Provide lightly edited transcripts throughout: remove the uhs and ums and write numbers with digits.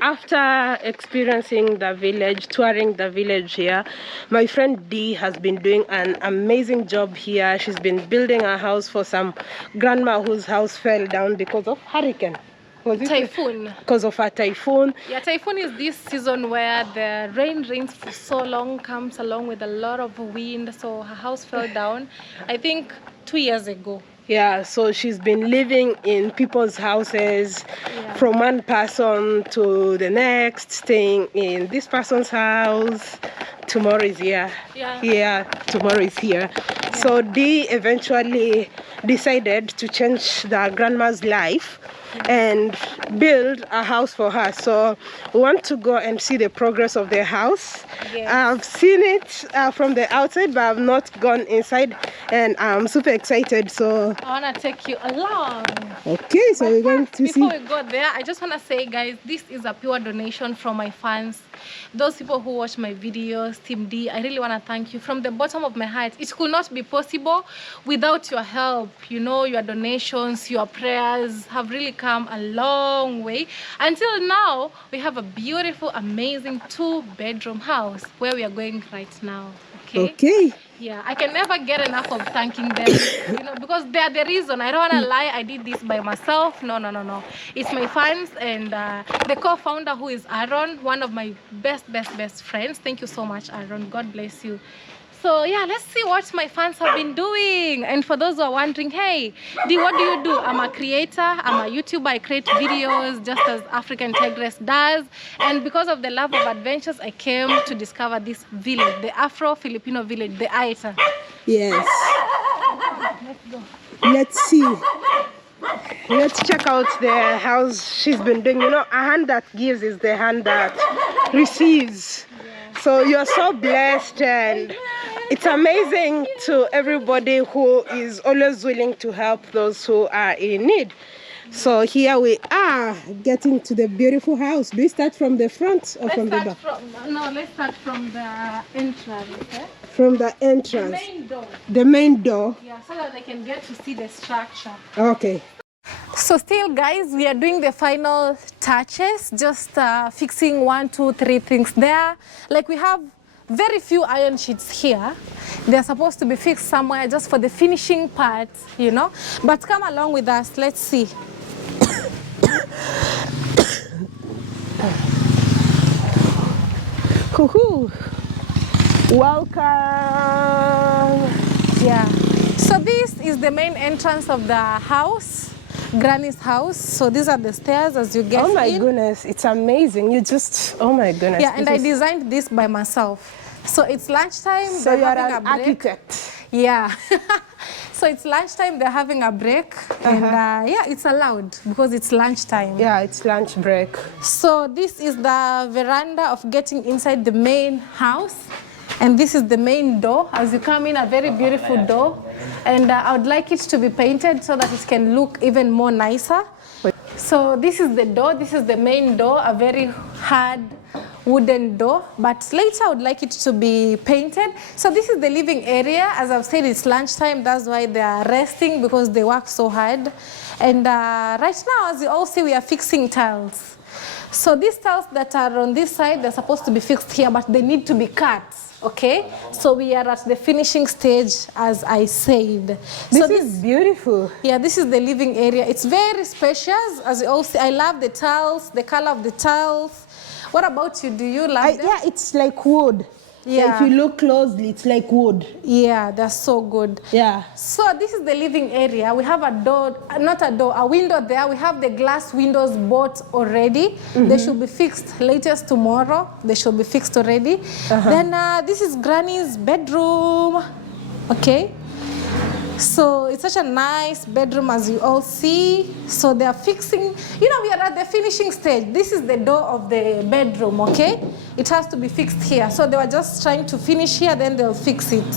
After experiencing the village, touring the village here, my friend Dee has been doing an amazing job here. She's been building a house for some grandma whose house fell down because of hurricane. Typhoon. Because of a typhoon. Yeah, typhoon is this season where the rain rains for so long, comes along with a lot of wind. So her house fell down, I think 2 years ago. Yeah, so she's been living in people's houses, from one person to the next, staying in this person's house. Tomorrow is here. Yeah, tomorrow is here. Yeah. So Dee eventually decided to change the grandma's life and build a house for her. So we want to go and see the progress of their house. I've seen it from the outside, but I've not gone inside, and I'm super excited. So I want to take you along. Okay, so we're going to see. Before we go there, I just want to say, guys, this is a pure donation from my fans. Those people who watch my videos, Team D, I really want to thank you from the bottom of my heart. It could not be possible without your help. You know, your donations, your prayers have really come a long way. Until now, we have a beautiful, amazing 2-bedroom house where we are going right now. Okay. Yeah, I can never get enough of thanking them, you know, because they are the reason. I don't want to lie, I did this by myself. No. It's my fans and the co-founder, who is Aaron, one of my best friends. Thank you so much, Aaron. God bless you. So yeah, let's see what my fans have been doing. And for those who are wondering, hey, Dee, what do you do? I'm a creator, I'm a YouTuber. I create videos just as African Tigress does. And because of the love of adventures, I came to discover this village, the Afro-Filipino village, the Aita. Yes. Let's go. Let's see. Let's check out the house she's been doing. You know, a hand that gives is the hand that receives. So you're so blessed, and it's amazing to everybody who is always willing to help those who are in need. So here we are getting to the beautiful house. Do we start from the front or from the back? No, let's start from the entrance. Okay? From the entrance. The main door. The main door. Yeah, so that I can get to see the structure. Okay. So still, guys, we are doing the final touches, just fixing 1, 2, 3 things there. Like, we have very few iron sheets here. They're supposed to be fixed somewhere just for the finishing part, you know. But come along with us, let's see. Welcome. Yeah. So this is the main entrance of the house. Granny's house. So these are the stairs as you get in. Oh my goodness, it's amazing. You just, oh my goodness. Yeah, and I designed this by myself. So it's lunchtime. So you're an architect. Yeah. So it's lunchtime, they're having a break. And yeah, it's allowed because it's lunchtime. Yeah, it's lunch break. So this is the veranda of getting inside the main house. And this is the main door. As you come in, a very beautiful door. And I would like it to be painted so that it can look even more nicer. So this is the door. This is the main door, a very hard wooden door. But later I would like it to be painted. So this is the living area. As I've said, it's lunchtime. That's why they are resting, because they work so hard. And right now, as you all see, we are fixing tiles. So these tiles that are on this side, they're supposed to be fixed here, but they need to be cut. Okay, so we are at the finishing stage, as I said. This is beautiful. Yeah, this is the living area. It's very spacious, as you all see. I love the tiles, the color of the tiles. What about you? Do you love them? Yeah, it's like wood. Yeah. If you look closely, it's like wood. Yeah, they're so good. Yeah. So this is the living area. We have a door, not a door, a window there. We have the glass windows bought already. They should be fixed latest tomorrow. They should be fixed already. Then this is Granny's bedroom. Okay. So it's such a nice bedroom, as you all see. So they are fixing, you know, we are at the finishing stage. This is the door of the bedroom, okay? It has to be fixed here. So they were just trying to finish here, then they'll fix it.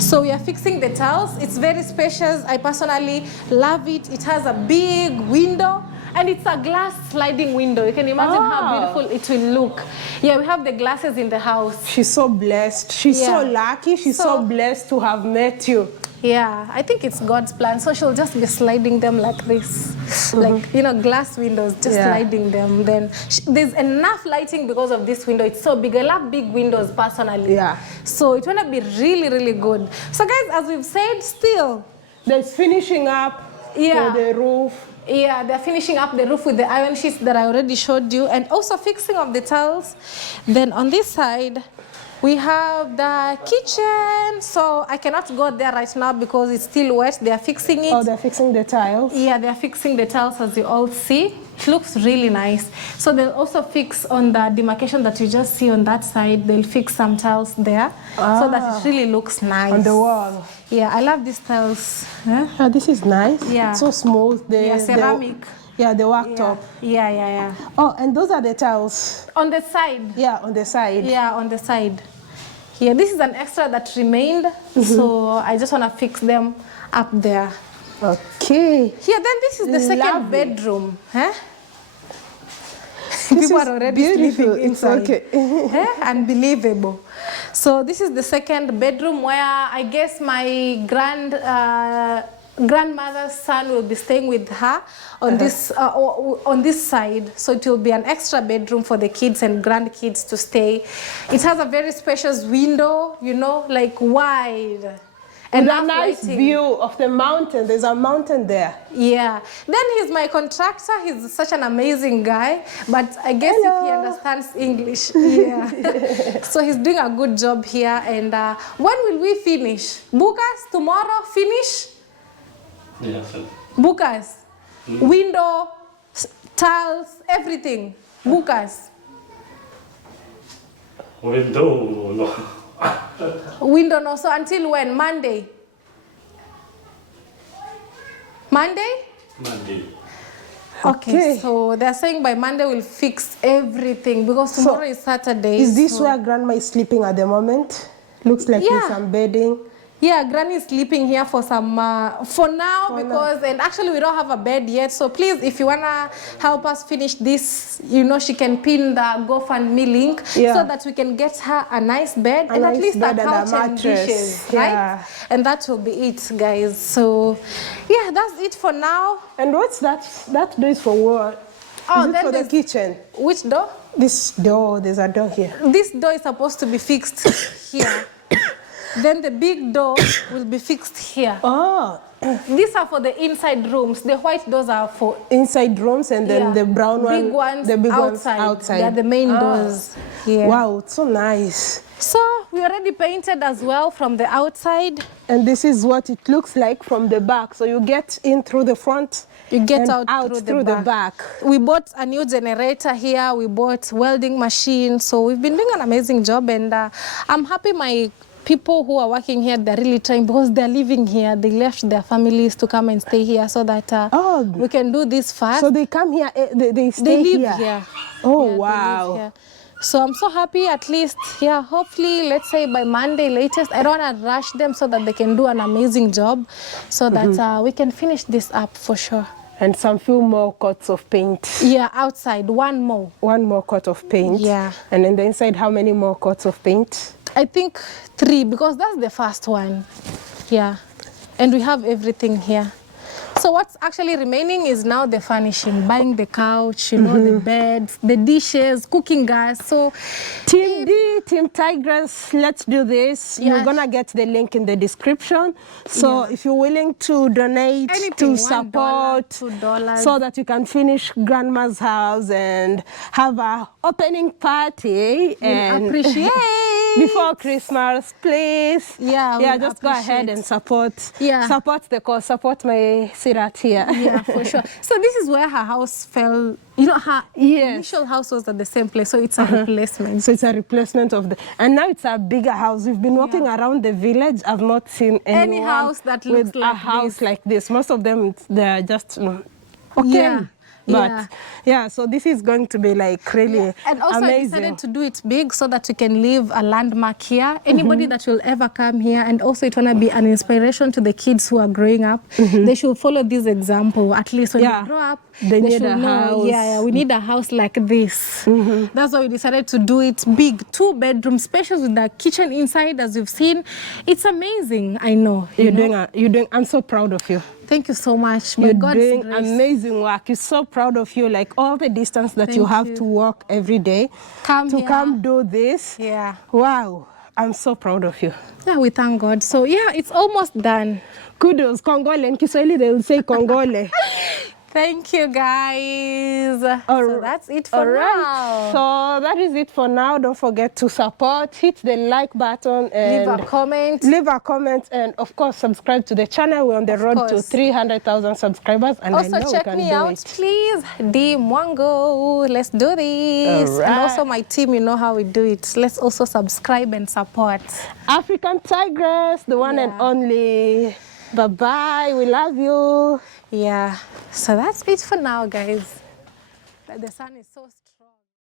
So we are fixing the tiles. It's very spacious. I personally love it. It has a big window. And it's a glass sliding window. You can imagine how beautiful it will look. Yeah, we have the glasses in the house. She's so blessed. She's so lucky. She's so blessed to have met you. Yeah, I think it's God's plan. So she'll just be sliding them like this, like, you know, glass windows, just sliding them. Then there's enough lighting because of this window. It's so big. I love big windows personally. Yeah. So it's gonna be really, really good. So guys, as we've said, still there's finishing up for the roof. Yeah, they're finishing up the roof with the iron sheets that I already showed you, and also fixing of the tiles. Then on this side, we have the kitchen. So I cannot go there right now because it's still wet. They are fixing it. Oh, they're fixing the tiles? Yeah, they're fixing the tiles, as you all see. It looks really nice. So they'll also fix on the demarcation that you just see on that side. They'll fix some tiles there so that it really looks nice. On the wall. Yeah, I love these tiles. Huh? Oh, this is nice. Yeah. It's so smooth. Ceramic. The worktop. Yeah. Oh, and those are the tiles? On the side. Yeah, on the side. Yeah, on the side. Yeah, this is an extra that remained, so I just want to fix them up there. Okay. Here, then this is the second bedroom. Huh? This People is are already sleeping inside. It's okay. Unbelievable. So this is the second bedroom where I guess my grandmother's son will be staying with her on this side. So it will be an extra bedroom for the kids and grandkids to stay. It has a very spacious window, you know, like wide. And a nice view of the mountain. There's a mountain there. Yeah. Then he's my contractor. He's such an amazing guy. But I guess if he understands English. Yeah. So he's doing a good job here. And when will we finish? Bukas, tomorrow finish? Yeah, sir. Bukas. Window, tiles, everything. Bukas. Window, no. Window, no. So until when? Monday? Monday? Monday. Okay, so they're saying by Monday we'll fix everything because tomorrow is Saturday. Is this where Grandma is sleeping at the moment? Looks like there's some bedding. Yeah, Granny is sleeping here for some, for now, and actually we don't have a bed yet. So please, if you wanna help us finish this, you know, she can pin the GoFundMe link so that we can get her a nice bed and at least a couch and dishes, right? And that will be it, guys. So yeah, that's it for now. And what's that? That door is for what? Oh, is it for the kitchen? Which door? This door. There's a door here. This door is supposed to be fixed here. Then the big door will be fixed here. Oh. These are for the inside rooms. The white doors are for inside rooms, and then the brown big ones, the big outside. ones outside. They're the main doors. Yeah. Wow, it's so nice. So we already painted as well from the outside. And this is what it looks like from the back. So you get in through the front. You get out through the back. We bought a new generator here. We bought welding machine. So we've been doing an amazing job, and I'm happy my people who are working here, they're really trying because they're living here. They left their families to come and stay here so that we can do this fast. So they come here, they stay here? They live here. Oh, wow. So I'm so happy, at least, hopefully, let's say by Monday latest. I don't want to rush them so that they can do an amazing job so that we can finish this up for sure. And some few more coats of paint. Yeah, outside, one more. One more coat of paint. Yeah. And then the inside, how many more coats of paint? I think 3 because that's the first one. Yeah. And we have everything here. So what's actually remaining is now the furnishing, buying the couch, you know, the beds, the dishes, cooking gas. So Team D, Team Tigress, let's do this. You're gonna get the link in the description. So if you're willing to donate, to support, $2, so that you can finish Grandma's house and have a opening party and appreciate before Christmas, please. Yeah, just go ahead and support the cause, support my Sirat here. Yeah, for sure. So this is where her house fell. You know, her initial house was at the same place, so it's a replacement. So it's a replacement of and now it's a bigger house. We've been walking around the village. I've not seen any house that looks with a house like this. Most of them, they're just okay. But yeah, so this is going to be like really And also amazing. I decided to do it big so that we can leave a landmark here. Anybody that will ever come here, and also it want to be an inspiration to the kids who are growing up. They should follow this example. At least when they grow up, they need should a know, house. we need a house like this. That's why we decided to do it big, 2-bedroom spacious with the kitchen inside, as you've seen. It's amazing. I know. You're doing. I'm so proud of you. Thank you so much. You're doing amazing work. You're so proud of you. Like all the distance that you have to walk every day to come do this. Yeah. Wow. I'm so proud of you. Yeah, we thank God. So yeah, it's almost done. Kudos. Congole. In Kiswahili, they will say Congole. Thank you, guys. So that's it for now. So that is it for now. Don't forget to support, hit the like button, and leave a comment. Leave a comment, and of course, subscribe to the channel. We're on the road to 300,000 subscribers, and also I know check we can me do out, it. please. Dee Mwango. Let's do this. All right. And also my team, you know how we do it. Let's also subscribe and support. African Tigress, the one and only. Bye-bye. We love you. Yeah. So that's it for now, guys. The sun is so